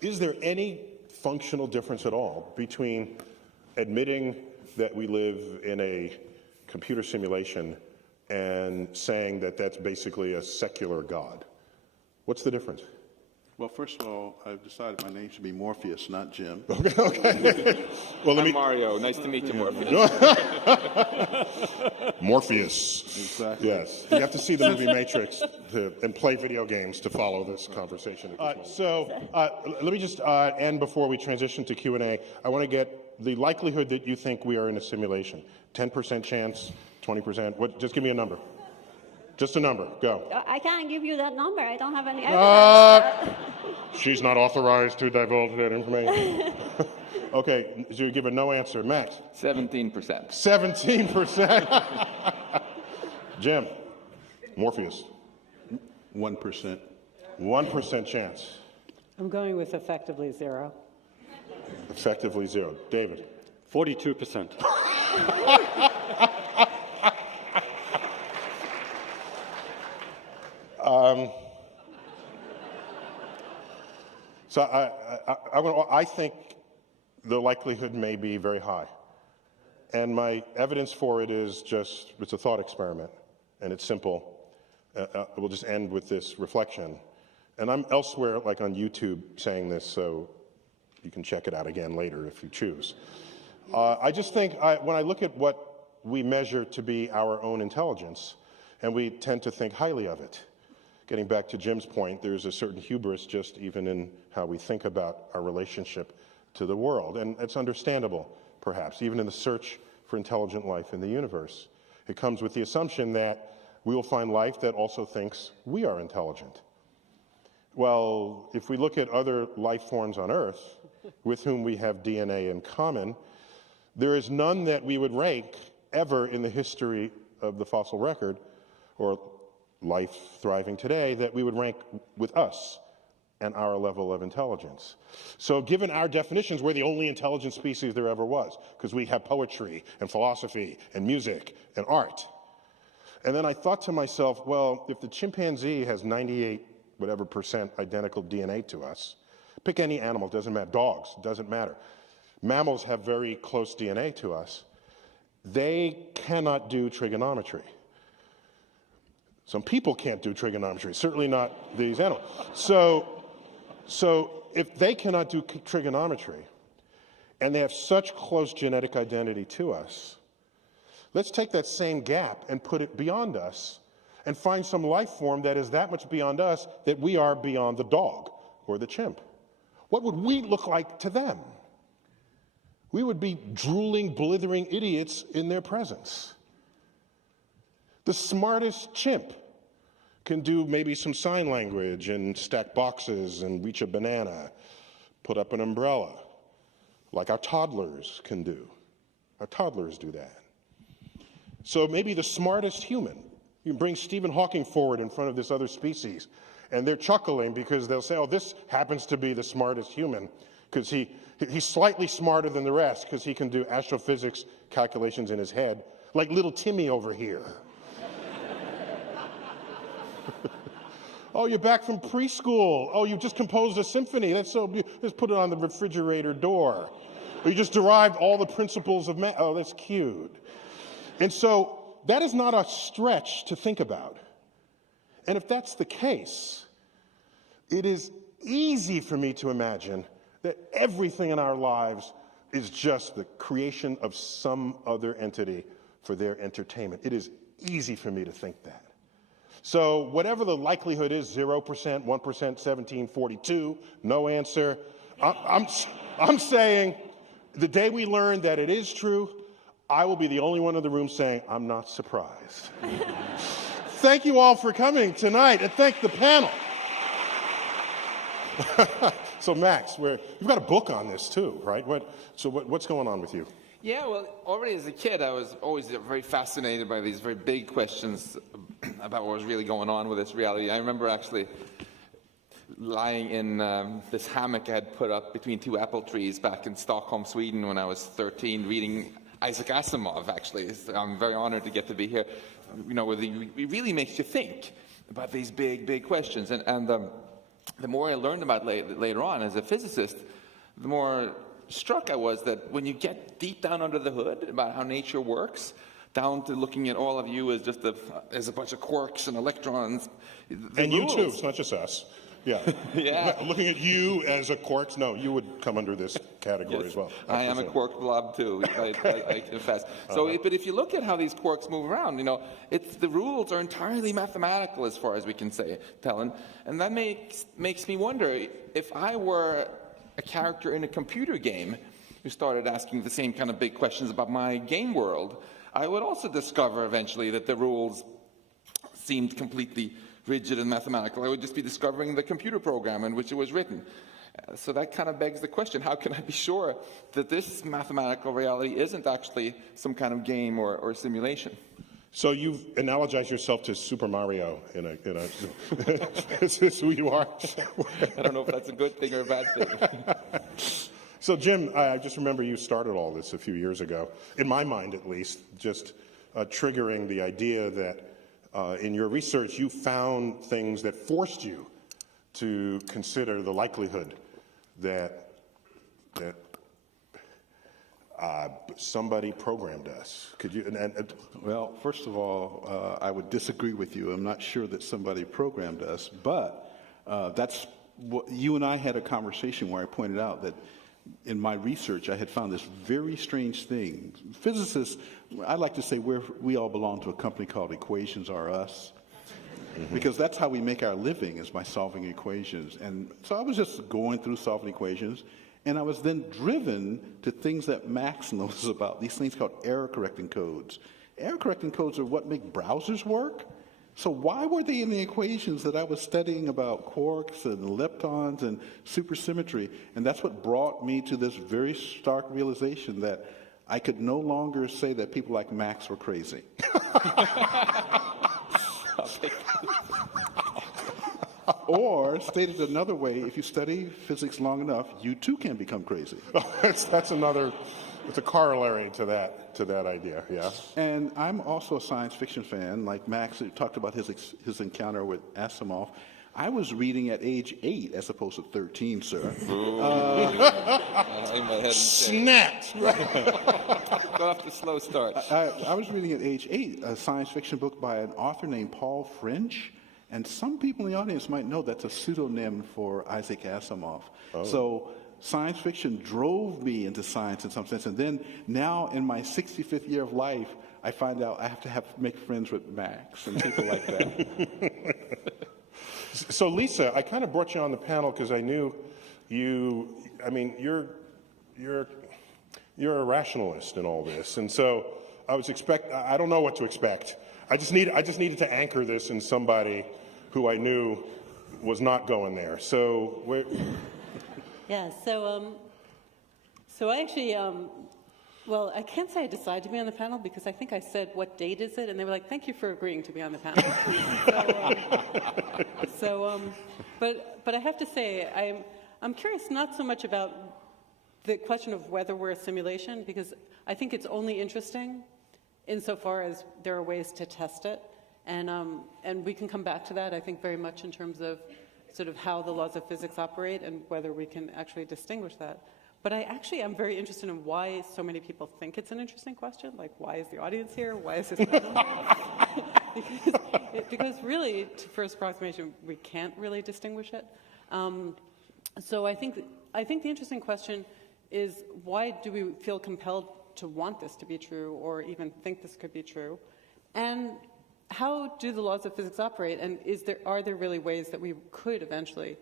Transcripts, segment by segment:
Is there any functional difference at all between admitting that we live in a computer simulation and saying that that's basically a secular God? What's the difference? Well, first of all, I've decided my name should be Morpheus, not Jim. Okay. Well, I'm Mario. Nice to meet you, Morpheus. Morpheus. Exactly. Yes. You have to see the movie Matrix and play video games to follow this conversation. Let me just end before we transition to Q&A. I want to get the likelihood that you think we are in a simulation. 10% chance, 20%. What? Just give me a number. Just a number. Go. I can't give you that number. I don't have any evidence. She's not authorized to divulge that information. Okay, so you give a no answer. Max? 17%. 17%. Jim? Morpheus? 1%. 1% chance. I'm going with effectively zero. Effectively zero. David? 42%. So I think the likelihood may be very high. And my evidence for it is just, it's a thought experiment, and it's simple. We'll just end with this reflection. And I'm elsewhere, like on YouTube, saying this, so you can check it out again later if you choose. I just think when I look at what we measure to be our own intelligence, and we tend to think highly of it. Getting back to Jim's point, there's a certain hubris just even in how we think about our relationship to the world. And it's understandable, perhaps, even in the search for intelligent life in the universe. It comes with the assumption that we will find life that also thinks we are intelligent. Well, if we look at other life forms on Earth with whom we have DNA in common, there is none that we would rank ever in the history of the fossil record or life thriving today that we would rank with us and our level of intelligence. So given our definitions, we're the only intelligent species there ever was, because we have poetry and philosophy and music and art. And then I thought to myself, well, if the chimpanzee has 98 whatever percent identical DNA to us, pick any animal, doesn't matter, dogs, doesn't matter. Mammals have very close DNA to us. They cannot do trigonometry. Some people can't do trigonometry, certainly not these animals. So if they cannot do trigonometry, and they have such close genetic identity to us, let's take that same gap and put it beyond us and find some life form that is that much beyond us that we are beyond the dog or the chimp. What would we look like to them? We would be drooling, blithering idiots in their presence. The smartest chimp can do maybe some sign language and stack boxes and reach a banana, put up an umbrella, like our toddlers can do. Our toddlers do that. So maybe the smartest human, you can bring Stephen Hawking forward in front of this other species, and they're chuckling because they'll say, oh, this happens to be the smartest human, because he's slightly smarter than the rest because he can do astrophysics calculations in his head, like little Timmy over here. Oh, you're back from preschool. Oh, you just composed a symphony. That's so beautiful. Let's put it on the refrigerator door. Or you just derived all the principles of math. Oh, that's cute. And so that is not a stretch to think about. And if that's the case, it is easy for me to imagine that everything in our lives is just the creation of some other entity for their entertainment. It is easy for me to think that. So whatever the likelihood is, 0%, 1%, 17, 42, no answer. I'm saying the day we learn that it is true, I will be the only one in the room saying, I'm not surprised. Thank you all for coming tonight, and thank the panel. So Max, you've got a book on this too, right? What's going on with you? Yeah, well, already as a kid, I was always very fascinated by these very big questions about what was really going on with this reality. I remember actually lying in this hammock I had put up between two apple trees back in Stockholm, Sweden when I was 13, reading Isaac Asimov, actually. I'm very honored to get to be here. You know, it really makes you think. about these big questions. And the more I learned about later on as a physicist, the more struck I was that when you get deep down under the hood about how nature works, down to looking at all of you as just as a bunch of quarks and electrons. And you too, it's not just us. Yeah. Yeah. Looking at you as a quark, no, you would come under this category as well. I am a quark blob too, I confess. So, but if you look at how these quarks move around, the rules are entirely mathematical as far as we can tell. And that makes me wonder, if I were a character in a computer game who started asking the same kind of big questions about my game world, I would also discover eventually that the rules seemed completely rigid and mathematical. I would just be discovering the computer program in which it was written. So that kind of begs the question, how can I be sure that this mathematical reality isn't actually some kind of game or simulation? So you've analogized yourself to Super Mario in a is this who you are? I don't know if that's a good thing or a bad thing. So Jim, I just remember you started all this a few years ago, in my mind at least, just triggering the idea that in your research you found things that forced you to consider the likelihood that somebody programmed us. Could you? Well, first of all, I would disagree with you. I'm not sure that somebody programmed us, but that's what you and I had a conversation where I pointed out that in my research, I had found this very strange thing. Physicists, I like to say we all belong to a company called Equations R Us, because that's how we make our living, is by solving equations. And so I was just going through solving equations, and I was then driven to things that Max knows about, these things called error-correcting codes. Error-correcting codes are what make browsers work. So why were they in the equations that I was studying about quarks and leptons and supersymmetry? And that's what brought me to this very stark realization that I could no longer say that people like Max were crazy. Or, stated another way, if you study physics long enough, you too can become crazy. It's a corollary to that idea, yeah. And I'm also a science fiction fan, like Max who talked about his encounter with Asimov. I was reading at age 8 as opposed to 13, sir. Snapped! Got off the slow start. I was reading at age 8 a science fiction book by an author named Paul French. And some people in the audience might know that's a pseudonym for Isaac Asimov. Oh. So science fiction drove me into science in some sense. And then now in my 65th year of life, I find out I have to make friends with Max and people like that. So Lisa, I kind of brought you on the panel because I knew you're a rationalist in all this. And so I don't know what to expect. I just needed to anchor this in somebody who I knew was not going there. So Yeah, so I actually, well, I can't say I decided to be on the panel because I think I said, what date is it? And they were like, thank you for agreeing to be on the panel. But I have to say, I'm curious not so much about the question of whether we're a simulation, because I think it's only interesting insofar as there are ways to test it. And we can come back to that, I think, very much in terms of sort of how the laws of physics operate and whether we can actually distinguish that. But I actually am very interested in why so many people think it's an interesting question. Like, why is the audience here? Why is this panel here? Because really, to first approximation, we can't really distinguish it. So I think the interesting question is, why do we feel compelled to want this to be true or even think this could be true? And how do the laws of physics operate? And are there really ways that we could eventually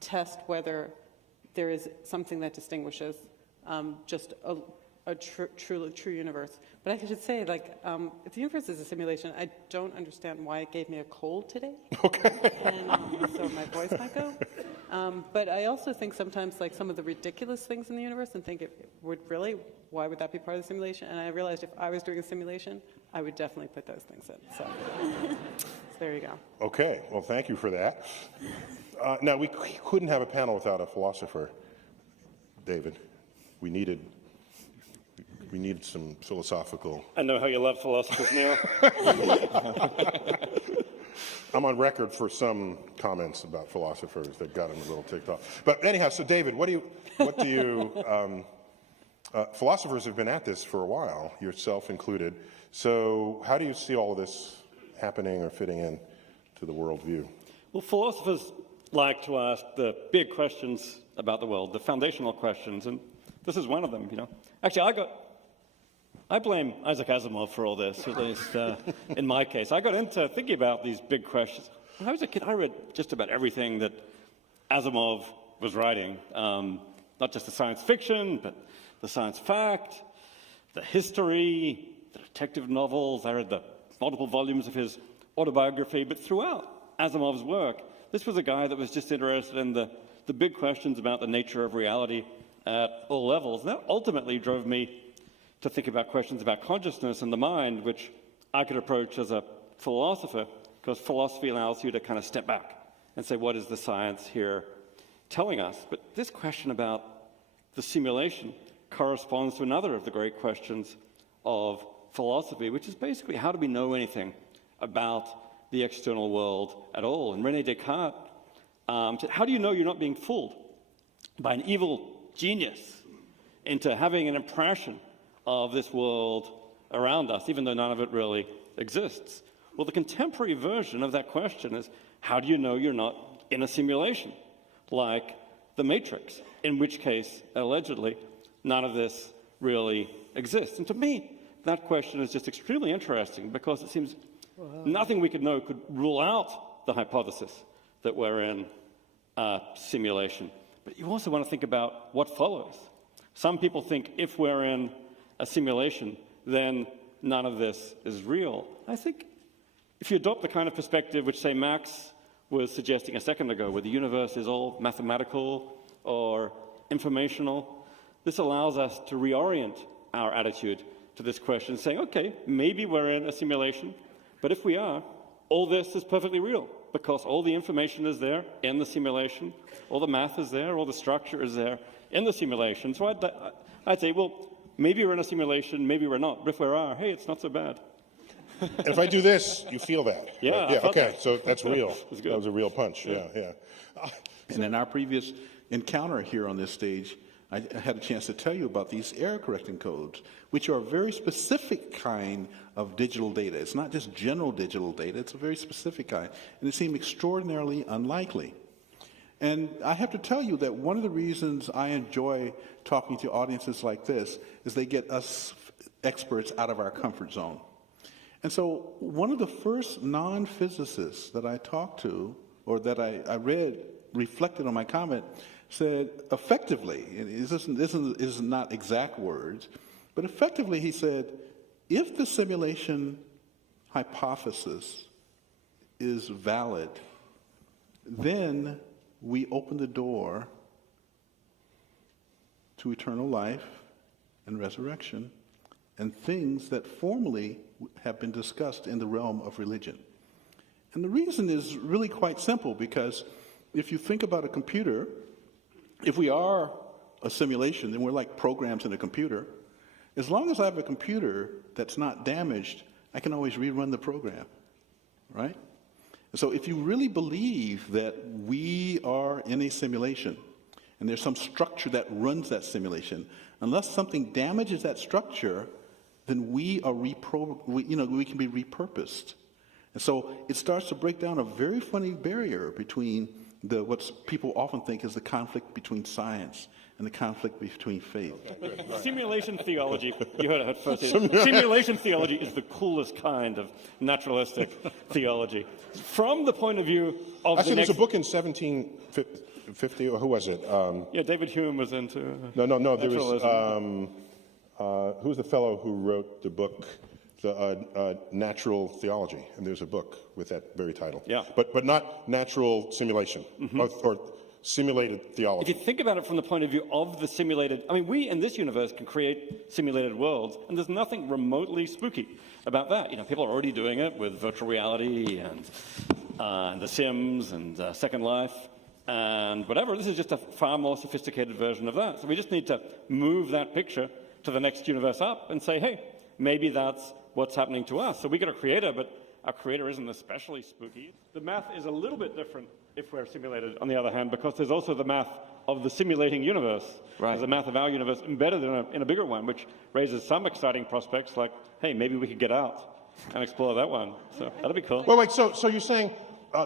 test whether there is something that distinguishes just a true universe? But I should say, like, if the universe is a simulation, I don't understand why it gave me a cold today. Okay. And so my voice might go. But I also think sometimes, like, some of the ridiculous things in the universe, and think, why would that be part of the simulation? And I realized if I was doing a simulation, I would definitely put those things in. So there you go. Okay, well, thank you for that. Now, we couldn't have a panel without a philosopher, David. We needed some philosophical. I know how you love philosophers, Neil. I'm on record for some comments about philosophers that got him a little ticked off. But anyhow, so David, philosophers have been at this for a while, yourself included. So how do you see all of this happening or fitting in to the worldview? Well, philosophers like to ask the big questions about the world, the foundational questions, and this is one of them, Actually, I blame Isaac Asimov for all this, at least in my case. I got into thinking about these big questions. When I was a kid, I read just about everything that Asimov was writing, not just the science fiction, but the science fact, the history, the detective novels. I read the multiple volumes of his autobiography, but throughout Asimov's work, this was a guy that was just interested in the big questions about the nature of reality at all levels. And that ultimately drove me to think about questions about consciousness and the mind, which I could approach as a philosopher, because philosophy allows you to kind of step back and say, what is the science here telling us? But this question about the simulation corresponds to another of the great questions of philosophy, which is basically, how do we know anything about the external world at all? And René Descartes said, how do you know you're not being fooled by an evil genius into having an impression of this world around us, even though none of it really exists? Well, the contemporary version of that question is, how do you know you're not in a simulation like the Matrix, in which case, allegedly, none of this really exists? And to me, that question is just extremely interesting, because it seems nothing we could know could rule out the hypothesis that we're in a simulation. But you also want to think about what follows. Some people think if we're in a simulation, then none of this is real. I think if you adopt the kind of perspective which, say, Max was suggesting a second ago, where the universe is all mathematical or informational, this allows us to reorient our attitude to this question, saying, okay, maybe we're in a simulation, but if we are, all this is perfectly real, because all the information is there in the simulation, all the math is there, all the structure is there in the simulation. So I'd say, well, maybe we're in a simulation, maybe we're not, but if we are, hey, it's not so bad. And if I do this, you feel that. Yeah, right? I felt okay, that. so that's real. was good. That was a real punch, yeah. And in our previous encounter here on this stage, I had a chance to tell you about these error correcting codes, which are a very specific kind of digital data. It's not just general digital data, it's a very specific kind, and it seemed extraordinarily unlikely. And I have to tell you that one of the reasons I enjoy talking to audiences like this is they get us experts out of our comfort zone. And so one of the first non-physicists that I talked to, or that I read reflected on my comment, said effectively, and this is not exact words, but effectively he said, if the simulation hypothesis is valid, then we open the door to eternal life and resurrection and things that formerly have been discussed in the realm of religion. And the reason is really quite simple, because if you think about a computer, if we are a simulation, then we're like programs in a computer. As long as I have a computer that's not damaged, I can always rerun the program, right? So if you really believe that we are in a simulation and there's some structure that runs that simulation, unless something damages that structure, then we can be repurposed. And so it starts to break down a very funny barrier between what people often think is the conflict between science and the conflict between faith. Simulation theology, you heard it first. Simulation theology is the coolest kind of naturalistic theology. From the point of view of Actually, there's a book in 1750, or who was it? Yeah, David Hume was into No, there naturalism. was, who's the fellow who wrote the book, the Natural Theology? And there's a book with that very title. Yeah. But not natural simulation, or simulated theology. If you think about it from the point of view of the simulated, I mean, we in this universe can create simulated worlds, and there's nothing remotely spooky about that. People are already doing it with virtual reality and The Sims and Second Life and whatever. This is just a far more sophisticated version of that. So we just need to move that picture to the next universe up and say, hey, maybe that's what's happening to us. So we got a creator, but our creator isn't especially spooky. The math is a little bit different if we're simulated, on the other hand, because there's also the math of the simulating universe. Right. There's a math of our universe embedded in a bigger one, which raises some exciting prospects like, hey, maybe we could get out and explore that one. So that'd be cool. Wait, so you're saying,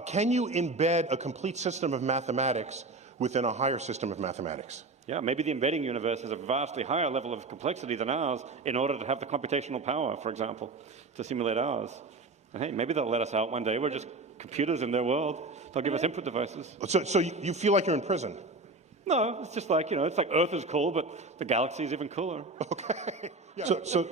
can you embed a complete system of mathematics within a higher system of mathematics? Yeah, maybe the embedding universe has a vastly higher level of complexity than ours in order to have the computational power, for example, to simulate ours. And hey, maybe they'll let us out one day. We're just computers in their world. They'll give us input devices. So you feel like you're in prison? No, it's just like, it's like Earth is cool, but the galaxy is even cooler. Okay. Yeah. So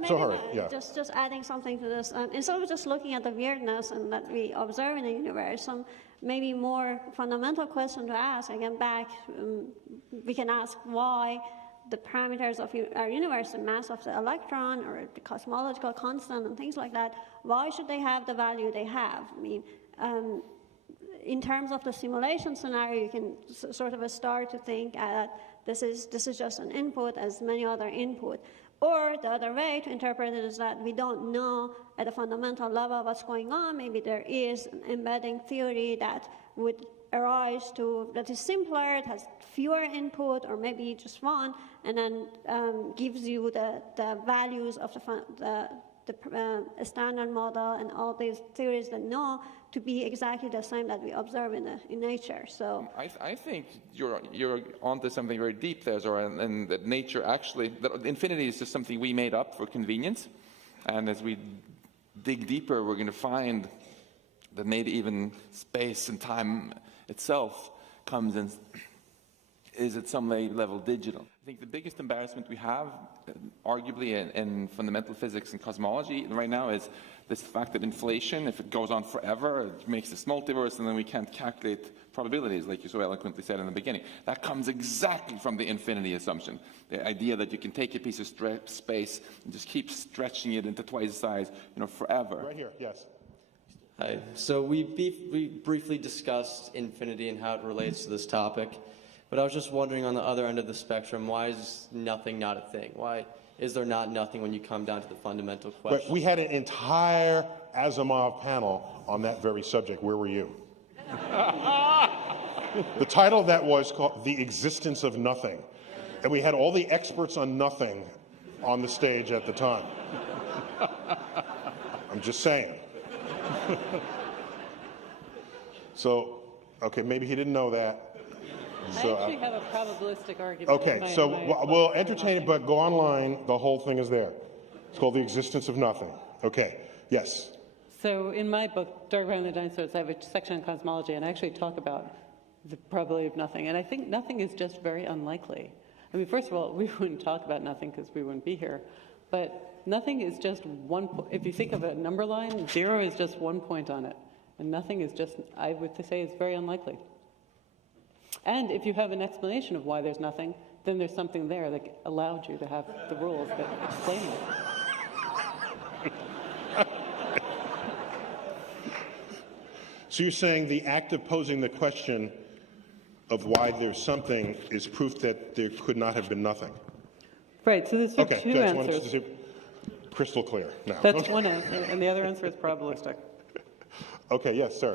maybe Harry, yeah. just adding something to this, instead of just looking at the weirdness and that we observe in the universe, some maybe more fundamental question to ask, again back, we can ask why the parameters of our universe, the mass of the electron or the cosmological constant and things like that, why should they have the value they have? I mean, in terms of the simulation scenario, you can sort of start to think that this is just an input as many other input. Or the other way to interpret it is that we don't know at a fundamental level what's going on. Maybe there is an embedding theory that would arise that is simpler, it has fewer input, or maybe just one, and then gives you the values of the standard model and all these theories that know to be exactly the same that we observe in nature. So I think you're onto something very deep there, Zora, and that nature actually, that infinity is just something we made up for convenience. And as we dig deeper, we're going to find that maybe even space and time itself comes in, is at some level digital. I think the biggest embarrassment we have, arguably in fundamental physics and cosmology right now, is this fact that inflation, if it goes on forever, it makes this multiverse, and then we can't calculate probabilities, like you so eloquently said in the beginning. That comes exactly from the infinity assumption. The idea that you can take a piece of space and just keep stretching it into twice the size, forever. Right here, yes. Hi. So we briefly discussed infinity and how it relates to this topic, but I was just wondering on the other end of the spectrum, why is nothing not a thing? Why is there not nothing when you come down to the fundamental question? But we had an entire Asimov panel on that very subject. Where were you? The title of that was called The Existence of Nothing. And we had all the experts on nothing on the stage at the time. I'm just saying. So, okay, maybe he didn't know that. So, I actually have a probabilistic argument. okay, so we'll entertain it, but go online. The whole thing is there. It's called The Existence of Nothing. Okay, yes. So in my book, Dark Around the Dinosaurs, I have a section on cosmology, and I actually talk about the probability of nothing. And I think nothing is just very unlikely. I mean, first of all, we wouldn't talk about nothing because we wouldn't be here. But nothing is just one point. If you think of a number line, 0 is just 1 point on it. And nothing is just, I would say, is very unlikely. And if you have an explanation of why there's nothing, then there's something there that allowed you to have the rules that explain it. So you're saying the act of posing the question of why there's something is proof that there could not have been nothing? Right, so there's two Okay, answers. Crystal clear now. That's one answer, and the other answer is probabilistic. Okay, yes, sir.